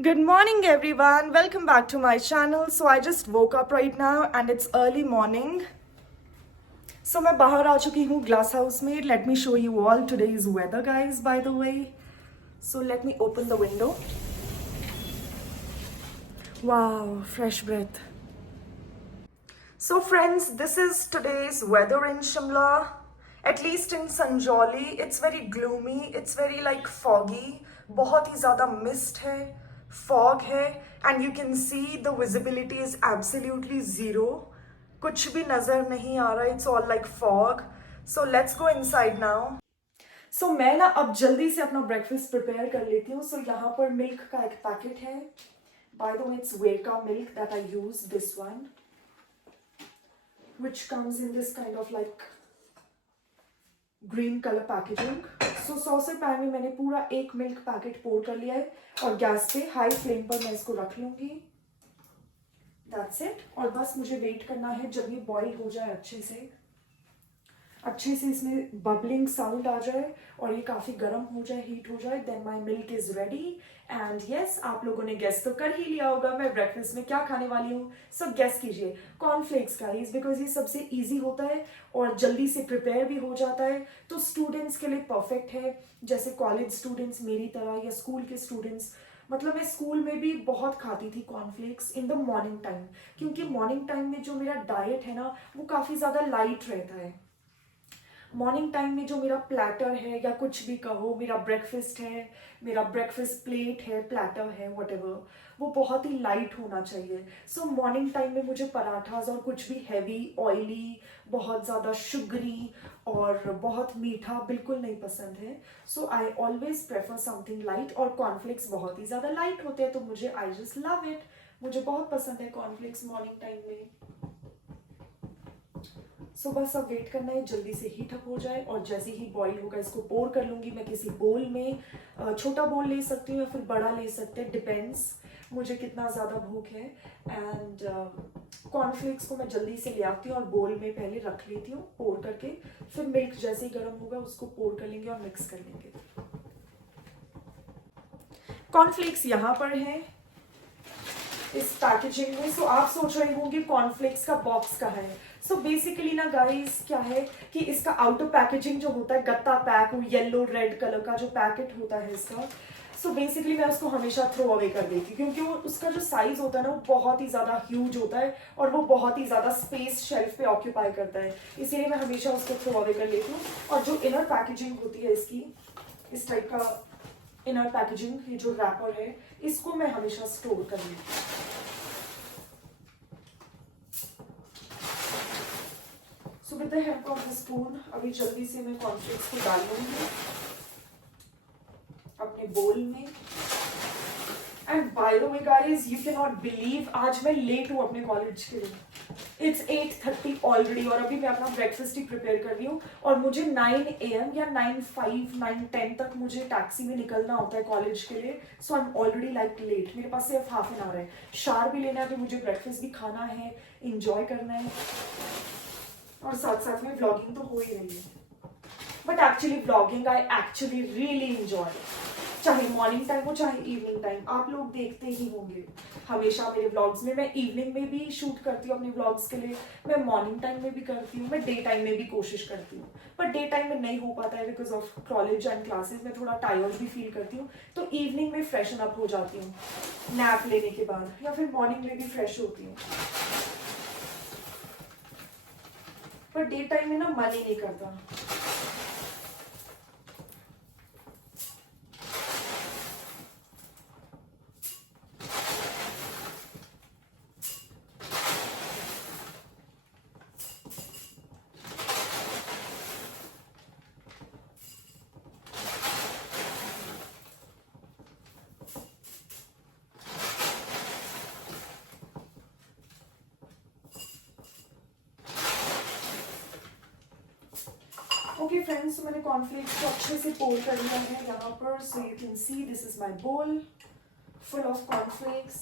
Good morning everyone, welcome back to my channel. So I just woke up right now and it's early morning. So मैं बाहर आ चुकी हूँ glass house में. Let me show you all today's weather guys by the way. So let me open the window. Wow, fresh breath. So friends, this is today's weather in Shimla. At least in Sanjoli, it's very gloomy, it's very like foggy. बहुत ही ज़्यादा mist है, fog है, and you can see the visibility is absolutely zero. कुछ भी नज़र नहीं आ रहा, it's all like fog. So let's go inside now. So मैं ना अब जल्दी से अपना breakfast prepare कर लेती हूँ. So यहाँ पर milk का एक packet है. By the way, it's Weka milk that I use, this one, which comes in this kind of like green color packaging. So saucer pan में मैंने पूरा एक milk packet pour कर लिया है और गैस पे हाई फ्लेम पर मैं इसको रख लूँगी. That's it. और बस मुझे वेट करना है जब ये बॉईल हो जाए अच्छे से इसमें बबलिंग साउंड आ जाए और ये काफ़ी गर्म हो जाए, हीट हो जाए, then my milk is ready. And yes, आप लोगों ने गेस तो कर ही लिया होगा मैं ब्रेकफास्ट में क्या खाने वाली हूँ. सब गेस कीजिए. कॉर्नफ्लेक्स गाइस, बिकॉज ये सबसे इजी होता है और जल्दी से प्रिपेयर भी हो जाता है, तो स्टूडेंट्स के लिए परफेक्ट है. जैसे कॉलेज स्टूडेंट्स मेरी तरह या स्कूल के स्टूडेंट्स, मतलब मैं स्कूल में भी बहुत खाती थी cornflakes in the morning time, क्योंकि मॉर्निंग टाइम में जो मेरा डाइट है ना वो काफ़ी ज़्यादा लाइट रहता है. मॉर्निंग टाइम में जो मेरा प्लेटर है या कुछ भी कहो, मेरा ब्रेकफास्ट है, मेरा ब्रेकफास्ट प्लेट है, प्लेटर है, व्हाटएवर, वो बहुत ही लाइट होना चाहिए. सो मॉर्निंग टाइम में मुझे पराठास और कुछ भी हैवी, ऑयली, बहुत ज़्यादा शुगरी और बहुत मीठा बिल्कुल नहीं पसंद है. So I always prefer something light, और कॉर्नफ्लेक्स बहुत ही ज़्यादा लाइट होते हैं तो मुझे आई जस्ट लव इट. मुझे बहुत पसंद है कॉर्नफ्लेक्स मॉर्निंग टाइम में. सो बस अब वेट करना है जल्दी से हीट अप हो जाए और जैसे ही बॉईल होगा इसको पोर कर लूँगी मैं किसी बोल में. छोटा बोल ले सकती हूँ या फिर बड़ा ले सकते हैं, डिपेंड्स मुझे कितना ज़्यादा भूख है. एंड कॉर्नफ्लेक्स को मैं जल्दी से ले आती हूँ और बोल में पहले रख लेती हूँ पोर करके. फिर मिल्क जैसे ही गर्म होगा उसको पोर कर लेंगे और मिक्स कर लेंगे. कॉर्नफ्लेक्स यहाँ पर है इस पैकेजिंग में. सो आप सोच रहे होंगे कॉर्नफ्लेक्स का बॉक्स कहाँ है. सो बेसिकली ना गाइस क्या है कि इसका आउटर पैकेजिंग जो होता है, गत्ता पैक, येलो रेड कलर का जो पैकेट होता है इसका, सो बेसिकली मैं उसको हमेशा थ्रो अवे कर देती हूँ, क्योंकि वो उसका जो साइज होता है ना वो बहुत ही ज़्यादा ह्यूज होता है और वो बहुत ही ज़्यादा स्पेस शेल्फ पे ऑक्यूपाई करता है, इसीलिए मैं हमेशा उसको थ्रो अवे कर लेती हूँ. और जो इनर पैकेजिंग होती है इसकी, इस टाइप का इनर पैकेजिंग, ये जो रैपर है, इसको मैं हमेशा स्टोर कर लेती हूँ. So with the help of the spoon अभी जल्दी से मैं कॉर्नफ्लेक्स को डाल लूंगी अपने बोल में. And by the way guys, you can not believe, आज मैं लेट हूँ अपने कॉलेज के लिए. इट्स 8:30 ऑलरेडी और अभी मैं अपना ब्रेकफास्ट ही प्रिपेयर कर रही हूँ और मुझे 9 AM या 9:05 9:10 तक मुझे टैक्सी में निकलना होता है कॉलेज के लिए. So I am already like late. मेरे पास सिर्फ हाफ एन आवर है. शार भी लेना है तो मुझे ब्रेकफास्ट भी खाना है, इंजॉय करना है और साथ साथ में व्लॉगिंग तो हो ही रही है. But actually vlogging I actually really enjoy, चाहे मॉर्निंग टाइम हो चाहे इवनिंग टाइम. आप लोग देखते ही होंगे हमेशा मेरे व्लॉग्स में. मैं इवनिंग में भी शूट करती हूँ अपने व्लॉग्स के लिए, मैं मॉर्निंग टाइम में भी करती हूँ, मैं डे टाइम में भी कोशिश करती हूँ. बट डे टाइम में नहीं हो पाता है because of college and classes में थोड़ा टायर्ड भी फील करती हूँ, तो इवनिंग में फ्रेशन अप हो जाती हूँ नैप लेने के बाद, या फिर मॉर्निंग में भी फ्रेश होती हूँ. पर डे टाइम में ना मन ही नहीं करता. ओके फ्रेंड्स, तो मैंने कॉर्नफ्लेक्स को अच्छे से पोर कर लिया है यहाँ पर. So you can see this is my bowl full of cornflakes.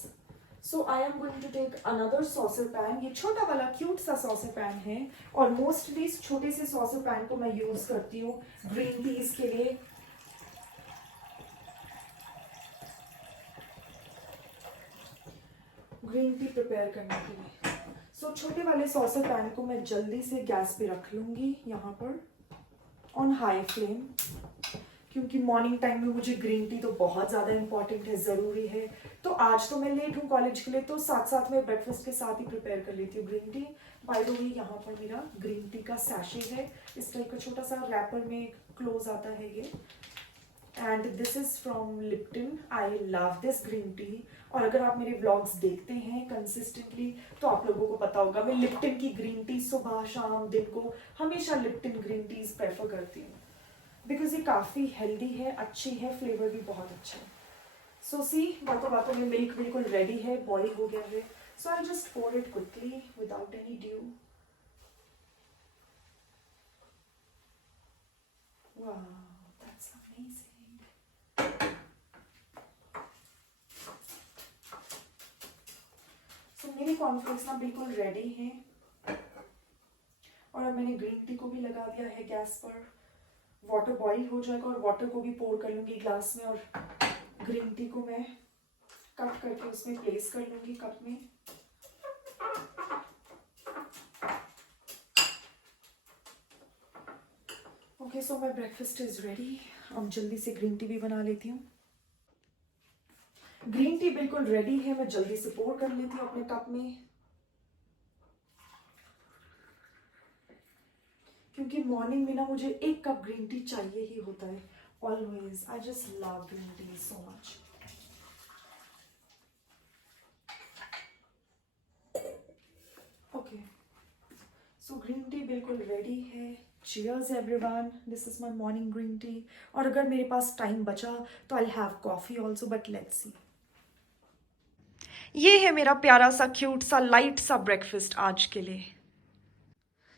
So I am going to take another saucepan. ये छोटा वाला क्यूट सा सॉसर पैन है और मोस्टली इस छोटे से सॉसर पैन को मैं यूज करती हूँ ग्रीन पीस के लिए. ग्रीन टी प्रिपेयर करने के लिए छोटे वाले सॉसर पैन को मैं जल्दी से गैस पे रख लूँगी यहाँ पर ऑन हाई फ्लेम, क्योंकि मॉर्निंग टाइम में मुझे ग्रीन टी तो बहुत ज़्यादा इंपॉर्टेंट है, ज़रूरी है। तो आज तो मैं लेट हूँ कॉलेज के लिए, तो साथ साथ में ब्रेकफास्ट के साथ ही प्रिपेयर कर लेती हूँ green tea. By the way यहाँ पर मेरा ग्रीन टी का सैशे है, इस टाइप का छोटा सा रैपर में क्लोज आता है ये, and this is from Lipton. I love this green tea. और अगर आप मेरे व्लॉग्स देखते हैं कंसिस्टेंटली तो आप लोगों को पता होगा मैं लिप्टन की ग्रीन टी सुबह शाम दिन को हमेशा लिप्टन ग्रीन टीज प्रेफर करती हूँ, बिकॉज ये काफ़ी हेल्दी है, अच्छी है, फ्लेवर भी बहुत अच्छा है। सो सी बातों बातों में मिल्क बिल्कुल रेडी है, बॉईल हो गया है। So I just pour it quickly without any due. वाह, दैट्स अमेजिंग। सो मेरी कॉर्नफ्लेक्स ना बिल्कुल रेडी हैं और अब मैंने ग्रीन टी को भी लगा दिया है गैस पर। वाटर बॉईल हो जाएगा और वाटर को भी पोर कर लूँगी ग्लास में, और ग्रीन टी को मैं कट करके उसमें प्लेस कर लूँगी कप में। Okay, so my breakfast is ready. अब जल्दी से ग्रीन टी भी बना लेती हूँ। ग्रीन टी बिल्कुल रेडी है, मैं जल्दी से पोर कर लेती हूँ अपने कप में, क्योंकि मॉर्निंग में ना मुझे 1 कप ग्रीन टी चाहिए ही होता है ऑलवेज। आई just love green tea so much. Okay, so green tea बिल्कुल रेडी है। Cheers everyone, this is my morning green tea. और अगर मेरे पास टाइम बचा तो I have coffee also, but let's see. ये है मेरा प्यारा सा क्यूट सा लाइट सा ब्रेकफास्ट आज के लिए।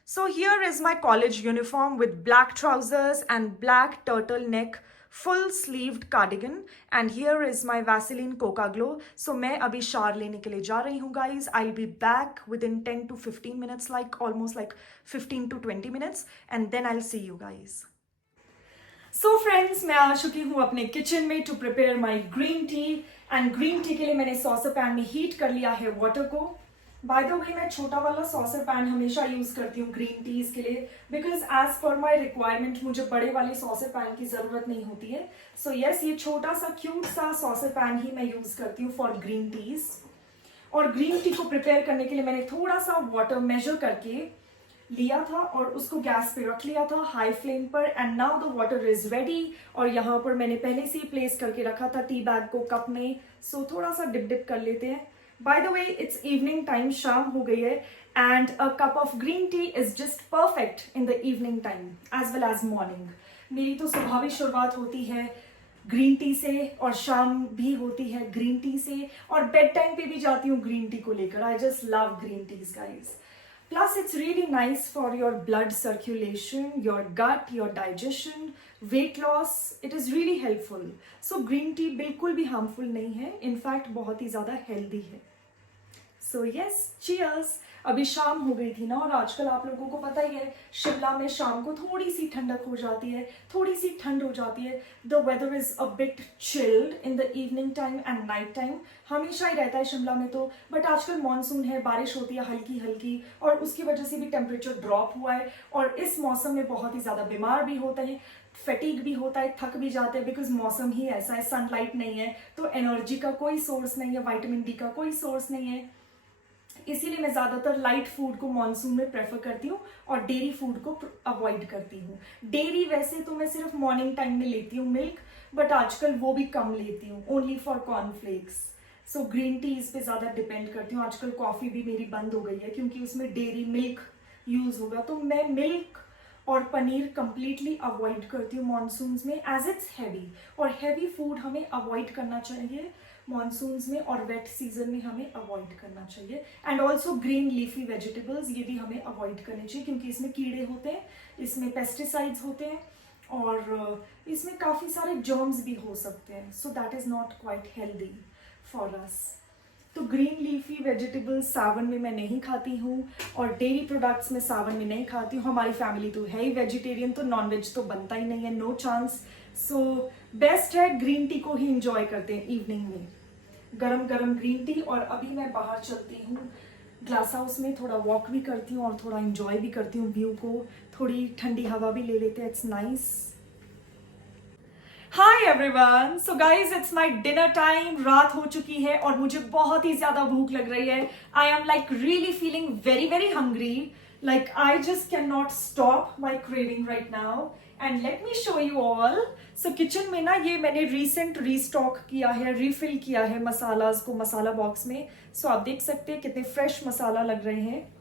So here is my college uniform with black trousers and black turtleneck full sleeved cardigan, and here is my Vaseline Coca Glow. So मैं अभी शावर लेने के लिए जा रही हूँ guys. I'll be back within 10 to 15 minutes, like almost like 15 to 20 minutes, and then I'll see you guys. So friends, मैं आ चुकी हूँ अपने किचन में to prepare my green tea, and green tea के लिए मैंने सॉसर पैन में heat कर लिया है वाटर को। बाय द वे मैं छोटा वाला सॉसर पैन हमेशा यूज करती हूँ ग्रीन टीज के लिए, because as per my requirement मुझे बड़े वाले सॉसर पैन की जरूरत नहीं होती है। सो यस, ये छोटा सा क्यूट सा सॉसर पैन ही मैं यूज करती हूँ फॉर ग्रीन टीज। और ग्रीन टी को प्रिपेयर करने के लिए मैंने थोड़ा सा वाटर मेजर करके लिया था और उसको गैस पे रख लिया था हाई फ्लेम पर, and now the water is ready. और यहाँ पर मैंने पहले से ही प्लेस करके रखा था टी बैग को कप में। सो थोड़ा सा डिप डिप कर लेते हैं। By the way, it's evening time, शाम हो गई है, and a cup of green tea is just perfect in the evening time as well as morning. मेरी तो सुबह भी शुरुआत होती है ग्रीन टी से और शाम भी होती है ग्रीन टी से, और बेड टाइम पे भी जाती हूँ ग्रीन टी को लेकर। I just love green teas guys. Plus it's really nice for your blood circulation, your gut, your digestion, weight loss. It is really helpful. So green tea बिल्कुल भी harmful नहीं है, in fact बहुत ही ज़्यादा healthy है। So yes, cheers! अभी शाम हो गई थी ना, और आजकल आप लोगों को पता ही है शिमला में शाम को थोड़ी सी ठंडक हो जाती है, थोड़ी सी ठंड हो जाती है। The weather is a bit chilled in the evening time and night time. हमेशा ही रहता है शिमला में तो, बट आजकल मानसून है, बारिश होती है हल्की हल्की, और उसकी वजह से भी टेम्परेचर ड्रॉप हुआ है। और इस मौसम में बहुत ही ज़्यादा बीमार भी होते हैं, फैटिग भी होता है, थक भी जाते हैं, बिकॉज मौसम ही ऐसा है। सनलाइट नहीं है तो एनर्जी का कोई सोर्स नहीं है, विटामिन डी का कोई सोर्स नहीं है। इसीलिए मैं ज़्यादातर लाइट फूड को मॉनसून में प्रेफर करती हूँ और डेयरी फूड को अवॉइड करती हूँ। डेयरी वैसे तो मैं सिर्फ मॉर्निंग टाइम में लेती हूँ मिल्क, बट आजकल वो भी कम लेती हूँ, only for cornflakes. So green tea इस पे ज़्यादा डिपेंड करती हूँ। आजकल कॉफ़ी भी मेरी बंद हो गई है क्योंकि उसमें डेयरी मिल्क यूज़ होगा, तो मैं मिल्क और पनीर कंप्लीटली अवॉइड करती हूँ मॉनसून्स में, एज इट्स हैवी, और हैवी फूड हमें अवॉइड करना चाहिए मॉनसून्स में, और वेट सीजन में हमें अवॉइड करना चाहिए। And also green leafy vegetables, ये भी हमें अवॉइड करने चाहिए क्योंकि इसमें कीड़े होते हैं, इसमें पेस्टिसाइड्स होते हैं, और इसमें काफ़ी सारे जर्म्स भी हो सकते हैं। So that is not quite healthy for us. तो ग्रीन लीफी वेजिटेबल्स सावन में मैं नहीं खाती हूँ, और डेयरी प्रोडक्ट्स में सावन में नहीं खाती हूँ। हमारी फैमिली तो है ही वेजिटेरियन, तो नॉनवेज तो बनता ही नहीं है, नो चांस। सो बेस्ट है ग्रीन टी को ही इंजॉय करते हैं इवनिंग में। गरम गरम ग्रीन टी। और अभी मैं बाहर चलती हूँ ग्लास हाउस में, थोड़ा वॉक भी करती हूँ और थोड़ा इंजॉय भी करती हूँ व्यू को, थोड़ी ठंडी हवा भी ले लेते हैं। It's nice. Hi everyone, so guys it's my dinner time. रात हो चुकी है और मुझे बहुत ही ज्यादा भूख लग रही है। I am like really feeling very very hungry, like I just can not stop my craving right now. And let me show you all. So kitchen में ना ये मैंने रिसेंट रीस्टॉक किया है, रिफिल किया है मसालाज को मसाला बॉक्स में। सो आप देख सकते हैं कितने फ्रेश मसाला लग रहे हैं।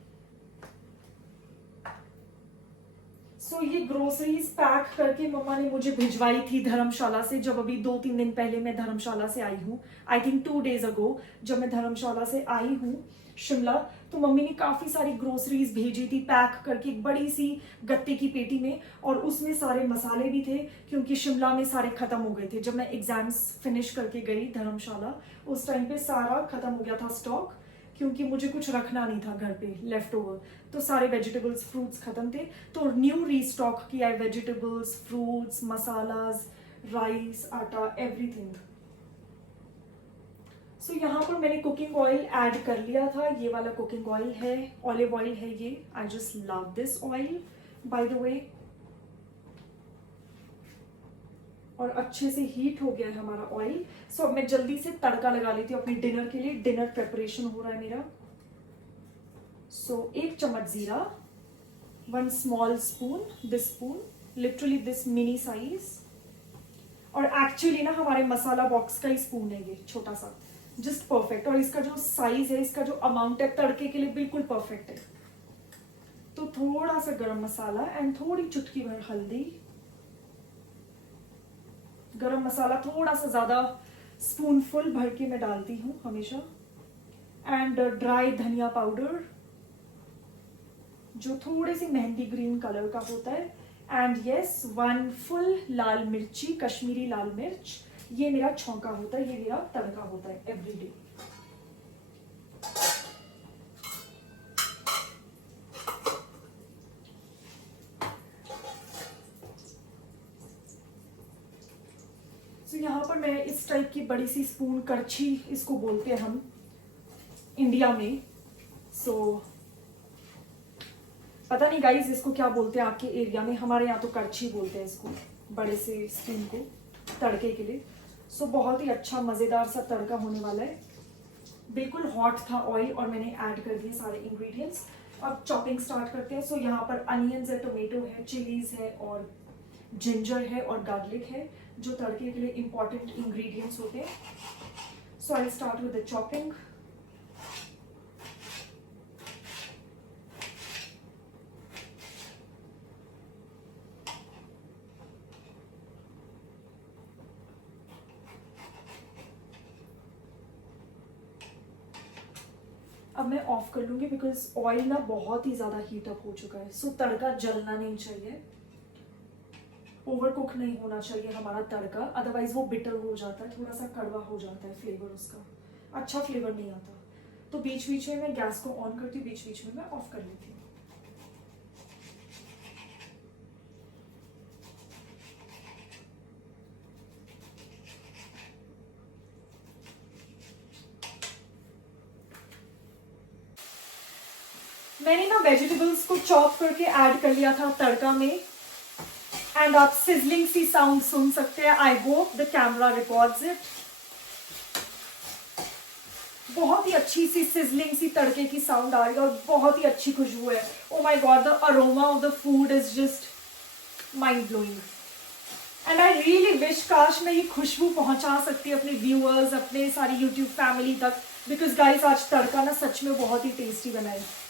सो ये ग्रोसरीज पैक करके मम्मा ने मुझे भिजवाई थी धर्मशाला से, जब अभी 2-3 दिन पहले मैं धर्मशाला से आई हूँ। आई थिंक 2 days अगो जब मैं धर्मशाला से आई हूँ शिमला, तो मम्मी ने काफी सारी ग्रोसरीज भेजी थी पैक करके एक बड़ी सी गत्ते की पेटी में, और उसमें सारे मसाले भी थे क्योंकि शिमला में सारे खत्म हो गए थे। जब मैं एग्जाम्स फिनिश करके गई धर्मशाला उस टाइम पे सारा खत्म हो गया था स्टॉक, क्योंकि मुझे कुछ रखना नहीं था घर पे लेफ्ट ओवर, तो सारे वेजिटेबल्स फ्रूट्स खत्म थे। तो न्यू रीस्टॉक किया है वेजिटेबल्स, फ्रूट्स, मसालाज, राइस, आटा, एवरीथिंग। सो यहाँ पर मैंने कुकिंग ऑयल ऐड कर लिया था। ये वाला कुकिंग ऑयल है, ऑलिव ऑयल है ये। आई just love this oil by the way. और अच्छे से हीट हो गया है हमारा ऑयल। सो अब मैं जल्दी से तड़का लगा लेती हूँ अपनी डिनर के लिए। डिनर प्रेपरेशन हो रहा है मेरा। सो 1 चम्मच जीरा, 1 small spoon, this spoon, literally this mini size. और एक्चुअली ना हमारे मसाला बॉक्स का ही स्पून है ये, छोटा सा, जस्ट परफेक्ट। और इसका जो साइज है, इसका जो अमाउंट है तड़के के लिए बिल्कुल परफेक्ट है। तो थोड़ा सा गरम मसाला एंड थोड़ी चुटकी भर हल्दी। गरम मसाला थोड़ा सा ज्यादा स्पूनफुल भर के मैं डालती हूँ हमेशा। एंड ड्राई धनिया पाउडर जो थोड़े से मेहंदी ग्रीन कलर का होता है। एंड यस 1 फुल लाल मिर्ची, कश्मीरी लाल मिर्च। ये मेरा छौंका होता है, ये मेरा तड़का होता है एवरीडे। यहाँ पर मैं इस टाइप की बड़ी सी स्पून, करछी इसको बोलते हैं हम इंडिया में। पता नहीं गाइज इसको क्या बोलते हैं आपके एरिया में, हमारे यहाँ तो करछी बोलते हैं इसको, बड़े से स्पून को तड़के के लिए। बहुत ही अच्छा मजेदार सा तड़का होने वाला है। बिल्कुल हॉट था ऑयल और मैंने ऐड कर दिए सारे इंग्रेडिएंट्स। अब चॉपिंग स्टार्ट करते हैं। यहाँ पर अनियंस है, टोमेटो है, चिलीज है और जिंजर है और गार्लिक है, जो तड़के के लिए इंपॉर्टेंट इंग्रेडिएंट्स होते हैं। So I start with the chopping. अब मैं ऑफ कर लूंगी बिकॉज ऑयल ना बहुत ही ज्यादा हीट अप हो चुका है। सो तड़का जलना नहीं चाहिए, ओवर कुक नहीं होना चाहिए हमारा तड़का, अदरवाइज वो बिटर हो जाता है, थोड़ा सा कड़वा हो जाता है फ्लेवर, उसका अच्छा फ्लेवर नहीं आता। तो बीच बीच में मैं गैस को ऑन करती हूँ, बीच बीच में मैं ऑफ कर लेती हूँ। मैंने ना वेजिटेबल्स को चॉप करके ऐड कर लिया था तड़का में, एंड आप सिजलिंग सी साउंड सुन सकते हैं। I hope the camera records it. बहुत ही अच्छी सी सिजलिंग सी तड़के की साउंड आ रही है और बहुत ही अच्छी खुशबू है। Oh my God, the aroma of the food is just mind blowing. And I really wish काश मैं ये खुशबू पहुंचा सकती अपने व्यूअर्स, अपने सारी यूट्यूब फैमिली तक, बिकॉज गाइस आज तड़का ना सच में बहुत ही टेस्टी बना है।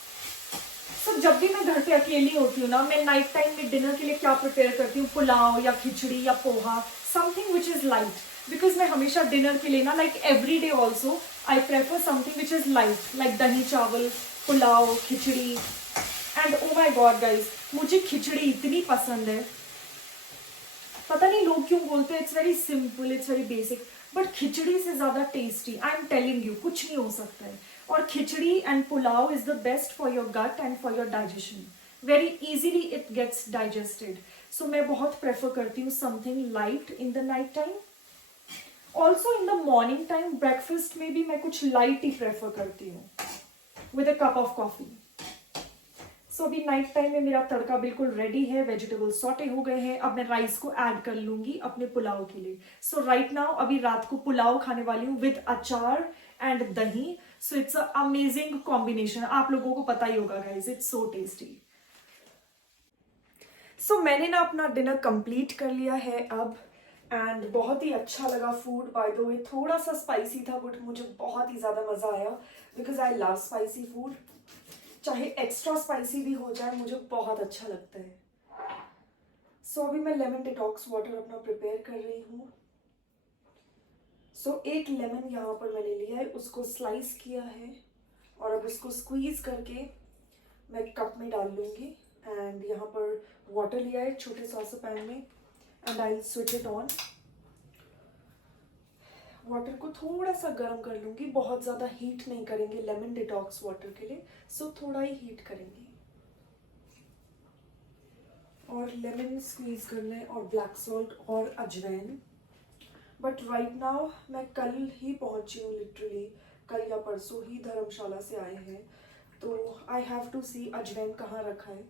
जब भी मैं घर पे अकेली होती हूँ ना, मैं नाइट टाइम में डिनर के लिए क्या प्रिपेयर करती हूँ, पुलाव या खिचड़ी या poha, something which is light. Because मैं हमेशा डिनर के लिए ना, like every day also I prefer something which is light, like dahi chawal, pulao, khichdi. And oh my God guys, मुझे खिचड़ी इतनी पसंद है, पता नहीं लोग क्यों बोलते हैं it's very simple, it's very basic, but khichdi से ज्यादा tasty, I am telling you, कुछ नहीं हो सकता है। और khichdi and pulao is the best for your gut and for your digestion, very easily it gets digested. So मैं बहुत प्रेफर करती हूँ something light in the night time. Also in the morning time breakfast में भी मैं कुछ लाइट ही prefer करती हूँ with a cup of coffee. So अभी नाइट टाइम में मेरा तड़का बिल्कुल रेडी है, वेजिटेबल सॉटे हो गए हैं। अब मैं राइस को ऐड कर लूंगी अपने पुलाव के लिए। सो राइट नाउ अभी रात को पुलाव खाने वाली हूँ विद अचार एंड दही। So it's a amazing combination, आप लोगों को पता ही होगा गाइस, इट्स सो टेस्टी। सो मैंने ना अपना डिनर कंप्लीट कर लिया है अब, एंड बहुत ही अच्छा लगा फूड। बाय द वे थोड़ा सा स्पाइसी था बट मुझे बहुत ही ज़्यादा मज़ा आया because I love spicy food. चाहे एक्स्ट्रा स्पाइसी भी हो जाए मुझे बहुत अच्छा लगता है। सो अभी मैं लेमन डिटॉक्स वाटर अपना प्रिपेयर कर रही हूँ। सो एक लेमन यहाँ पर मैंने लिया है, उसको स्लाइस किया है और अब उसको स्क्वीज करके मैं कप में डाल लूँगी। एंड यहाँ पर वाटर लिया है छोटे सॉस पैन में and I switch it on. Water को थोड़ा सा गर्म कर लूँगी, बहुत ज़्यादा हीट नहीं करेंगे लेमन डिटॉक्स वाटर के लिए, सो थोड़ा ही हीट करेंगे। और लेमन स्क्वीज करना है और ब्लैक सॉल्ट और अजवैन। बट राइट नाउ मैं कल ही पहुँची हूँ, लिटरली कल या परसों ही धर्मशाला से आए हैं, तो आई हैव टू सी अजवैन कहाँ रखा है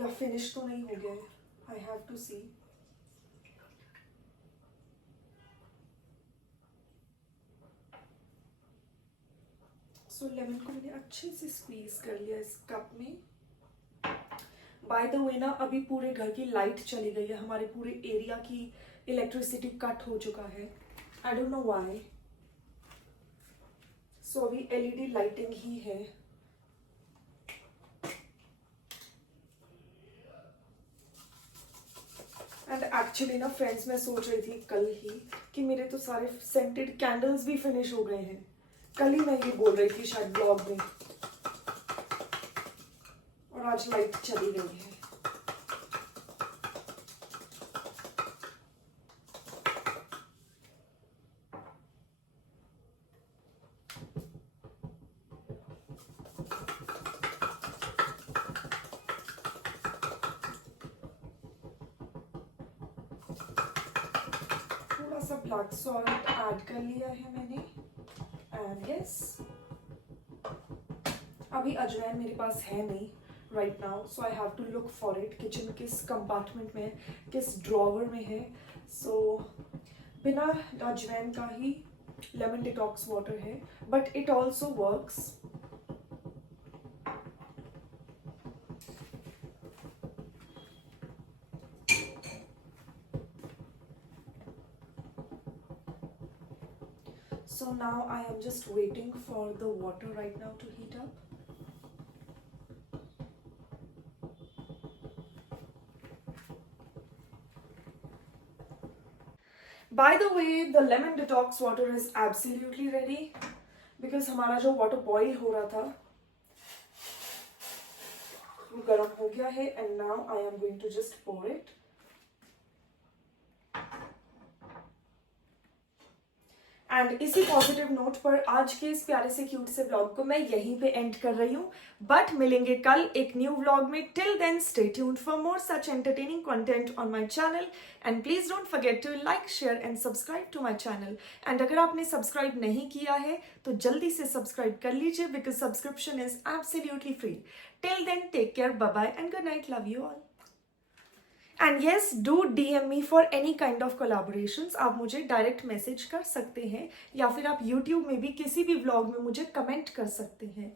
या फिनिश तो नहीं हो गया है, I have to see. So lemon को मैंने अच्छे से स्क्वीज कर लिया इस कप में। बाय द वे ना अभी पूरे घर की लाइट चली गई है, हमारे पूरे एरिया की इलेक्ट्रिसिटी कट हो चुका है, आई डोंट नो व्हाई। सो अभी एलईडी लाइटिंग ही है। एंड एक्चुअली ना फ्रेंड्स मैं सोच रही थी कल ही कि मेरे तो सारे सेंटेड कैंडल्स भी फिनिश हो गए हैं। कल ही मैं ये बोल रही थी शायद ब्लॉग में, और आज लाइट चली गई है। थोड़ा सा ब्लैक सॉल्ट ऐड कर लिया है मैंने एंड यस, अभी अजवाइन मेरे पास है नहीं right now, so I have to look for it. Kitchen किस कंपार्टमेंट में, किस ड्रॉवर में है। सो बिना अजवाइन का ही लेमन डिटॉक्स वाटर है but it also works. So now I am just waiting for the water right now to heat up. By the way, the lemon detox water is absolutely ready because हमारा जो water boil हो रहा था वो गर्म हो गया है and now I am going to just pour it. And इसी पॉजिटिव नोट पर आज के इस प्यारे से क्यूट से व्लॉग को मैं यहीं पे एंड कर रही हूँ, बट मिलेंगे कल एक न्यू व्लॉग में। Till then stay tuned for more such entertaining content on my channel and please don't forget to like share and subscribe to my channel. And अगर आपने सब्सक्राइब नहीं किया है तो जल्दी से सब्सक्राइब कर लीजिए because subscription is absolutely free. Till then take care, bye bye and good night, love you all. And yes, do DM me for any kind of collaborations. आप मुझे डायरेक्ट मैसेज कर सकते हैं या फिर आप यूट्यूब में भी किसी भी व्लॉग में मुझे कमेंट कर सकते हैं।